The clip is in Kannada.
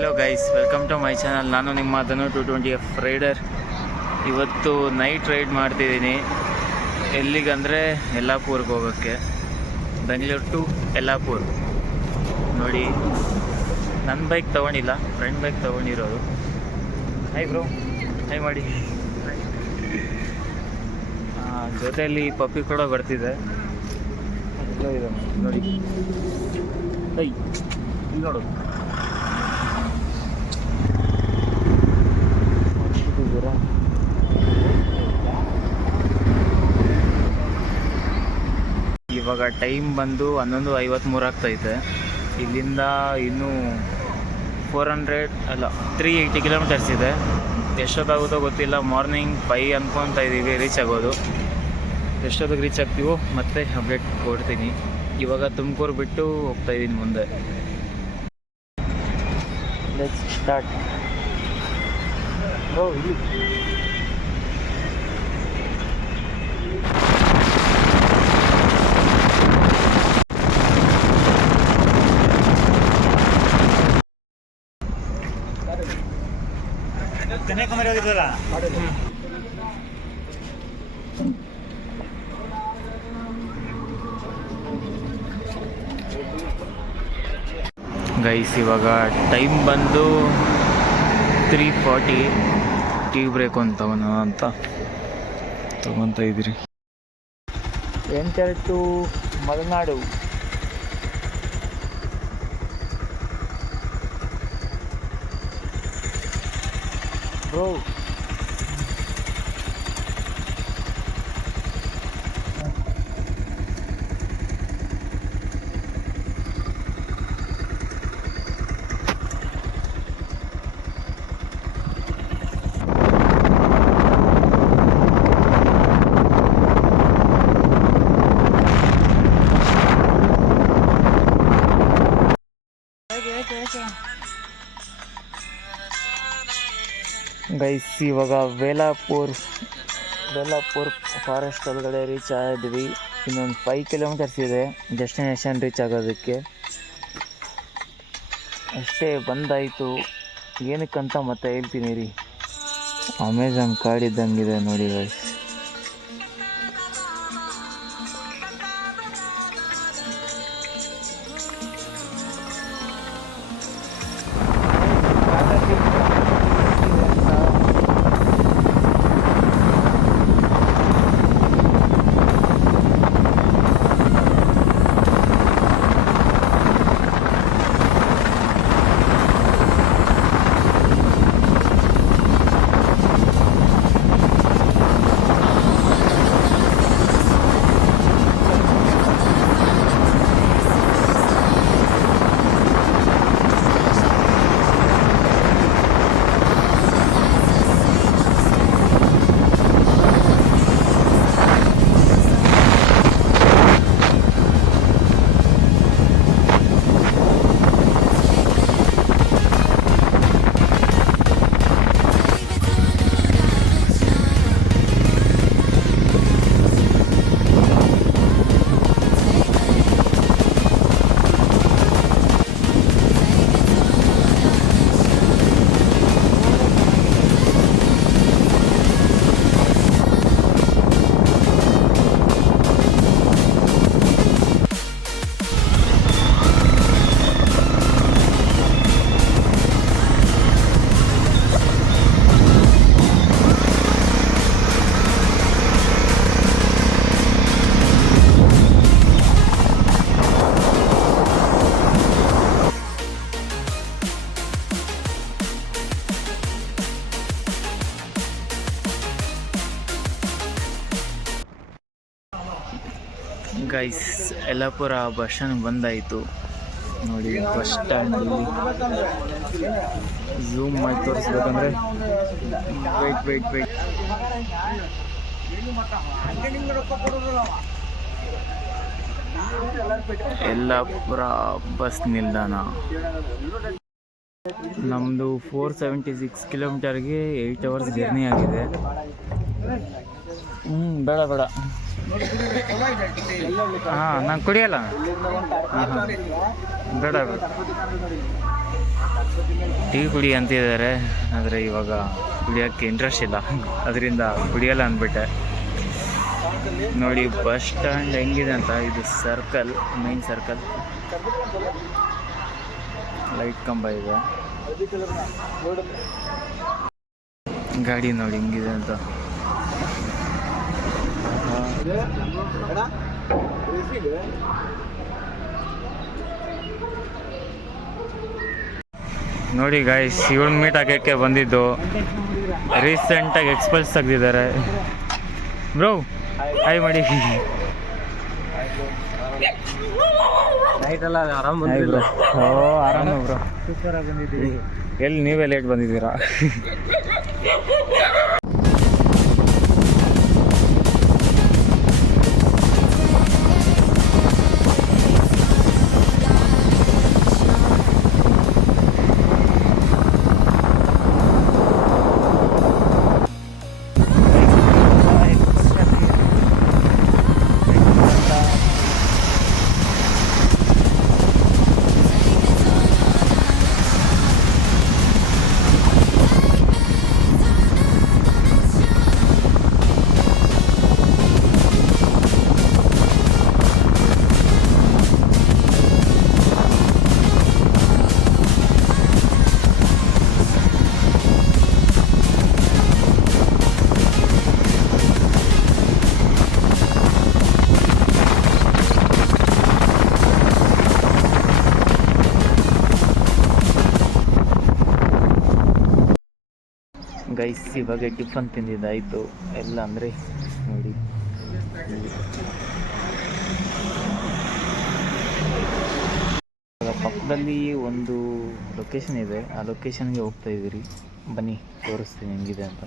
Hello guys, welcome to my channel. ನಾನು ನಿಮ್ಮ ಧನು 220F ರೈಡರ್. ಇವತ್ತು ನೈಟ್ ರೈಡ್ ಮಾಡ್ತಿದ್ದೀನಿ. ಎಲ್ಲಿಗಂದರೆ ಯಲ್ಲಾಪುರ್ಗೆ ಹೋಗೋಕ್ಕೆ, ಬೆಂಗಳೂರು ಟು ಯಲ್ಲಾಪುರ್. ನೋಡಿ, ನನ್ನ ಬೈಕ್ ತೊಗೊಂಡಿಲ್ಲ, ಫ್ರೆಂಡ್ ಬೈಕ್ ತೊಗೊಂಡಿರೋದು. ಹೈ ಬ್ರೋ, ಹೈ ಮಾಡಿ. ಜೊತೆಯಲ್ಲಿ ಪಪ್ಪಿ ಕೂಡ ಬರ್ತಿದೆ. ಇದೆ ನೋಡಿ, ಹೈ ಇಲ್ಲಿ ನೋಡು. ಇವಾಗ ಟೈಮ್ ಬಂದು 11:53 ಆಗ್ತೈತೆ. ಇಲ್ಲಿಂದ ಇನ್ನೂ 380 ಕಿಲೋಮೀಟರ್ಸ್ ಇದೆ. ಎಷ್ಟೊತ್ತಾಗುತ್ತೋ ಗೊತ್ತಿಲ್ಲ. ಮಾರ್ನಿಂಗ್ 5 ಅಂದ್ಕೊತಾ ಇದ್ದೀವಿ ರೀಚ್ ಆಗೋದು. ಎಷ್ಟೊತ್ತಿಗೆ ರೀಚ್ ಆಗ್ತೀವೋ ಮತ್ತೆ ಅಪ್ಡೇಟ್ ಕೊಡ್ತೀನಿ. ಇವಾಗ ತುಮಕೂರು ಬಿಟ್ಟು ಹೋಗ್ತಾಯಿದ್ದೀನಿ ಮುಂದೆ. Let's start. ಇಲ್ಲಿ ಕನ್ಯಾಕುಮಾರಿ ಹೋಗಿದ್ವಲ್ಲ. ಗೈಸ್, ಇವಾಗ ಟೈಮ್ ಬಂದು 3:40. ಟೀ ಬ್ರೇಕ್ ಒಂದು ತಗೋಣ ಅಂತ ತೊಗೊತಾ ಇದ್ದೀರಿ. Enter to Malenadu. Bro, guys, ಇವಾಗ ವೇಲಾಪುರ್ ಫಾರೆಸ್ಟ್ ಒಳಗಡೆ ರೀಚ್ ಆಗಿದ್ವಿ. ಇನ್ನೊಂದು 5 ಕಿಲೋಮೀಟರ್ಸ್ ಇದೆ ಡೆಸ್ಟಿನೇಷನ್ ರೀಚ್ ಆಗೋದಕ್ಕೆ. ಅಷ್ಟೇ ಬಂದಾಯಿತು. ಏನಕ್ಕಂತ ಮತ್ತೆ ಹೇಳ್ತೀನಿ ರೀ. ಅಮೆಝಾನ್ ಕಾರ್ಡ್ ಇದ್ದಂಗಿದೆ ನೋಡಿ guys. Guys, Yellapur bus stand ಬಂದಾಯಿತು ನೋಡಿ. ಬಸ್ ಸ್ಟ್ಯಾಂಡಲ್ಲಿ ಝೂಮ್ ಮಾಡಿ ತೋರಿಸ್ಬೇಕಂದ್ರೆ ವೆಯ್ಟ್. ಯಲ್ಲಾಪುರ ಬಸ್ ನಿಲ್ದಾಣ. ನಮ್ಮದು 476 ಕಿಲೋಮೀಟರ್ಗೆ 8 ಅವರ್ಸ್ ಜರ್ನಿ ಆಗಿದೆ. ಬೇಡ ಹಾಂ, ನಾನು ಕುಡಿಯಲ್ಲ. ಬೇಡ ಟೀ ಕುಡಿ ಅಂತಿದ್ದಾರೆ, ಆದರೆ ಇವಾಗ ಕುಡಿಯೋಕ್ಕೆ ಇಂಟ್ರೆಸ್ಟ್ ಇಲ್ಲ, ಅದರಿಂದ ಕುಡಿಯಲ್ಲ ಅಂದ್ಬಿಟ್ಟೆ. ನೋಡಿ ಬಸ್ ಸ್ಟ್ಯಾಂಡ್ ಹೆಂಗಿದೆ ಅಂತ. ಇದು ಸರ್ಕಲ್, ಮೈನ್ ಸರ್ಕಲ್. ಲೈಟ್ ಕಂಬ ಇದೆ, ಗಾಡಿ ನೋಡಿ ಹೆಂಗಿದೆ ಅಂತ. ನೋಡಿ ಗಾಯ್ಸ್, ಇವಳು ಮೀಟ್ ಹಾಕೋಕ್ಕೆ ಬಂದಿದ್ದು. ರೀಸೆಂಟಾಗಿ ಎಕ್ಸ್ಪಲ್ಸ್ ತೆಗ್ದಿದ್ದಾರೆ. ಬ್ರೋ ಹಾಯ್ ಮಾಡಿ. ನೈಟೆಲ್ಲ ಆರಾಮ್ ಬ್ರೋ. ಓ ಆರಾಮ ಬ್ರೋ, ಸೂಪರಾಗಿ ಬಂದಿದ್ದೀವಿ. ಎಲ್ಲಿ ನೀವೇ ಲೇಟ್ ಬಂದಿದ್ದೀರಾ? ಗೈಸ್ ಇವಾಗ ಟಿಫನ್ ತಿಂದಿದ್ದಾಯಿತು ಎಲ್ಲ. ಅಂದರೆ ನೋಡಿ ಪಕ್ಕದಲ್ಲಿ ಒಂದು ಲೊಕೇಶನ್ ಇದೆ, ಆ ಲೊಕೇಶನ್ಗೆ ಹೋಗ್ತಾ ಇದ್ದೀರಿ. ಬನ್ನಿ ತೋರಿಸ್ತೀನಿ ಹೆಂಗಿದೆ ಅಂತ.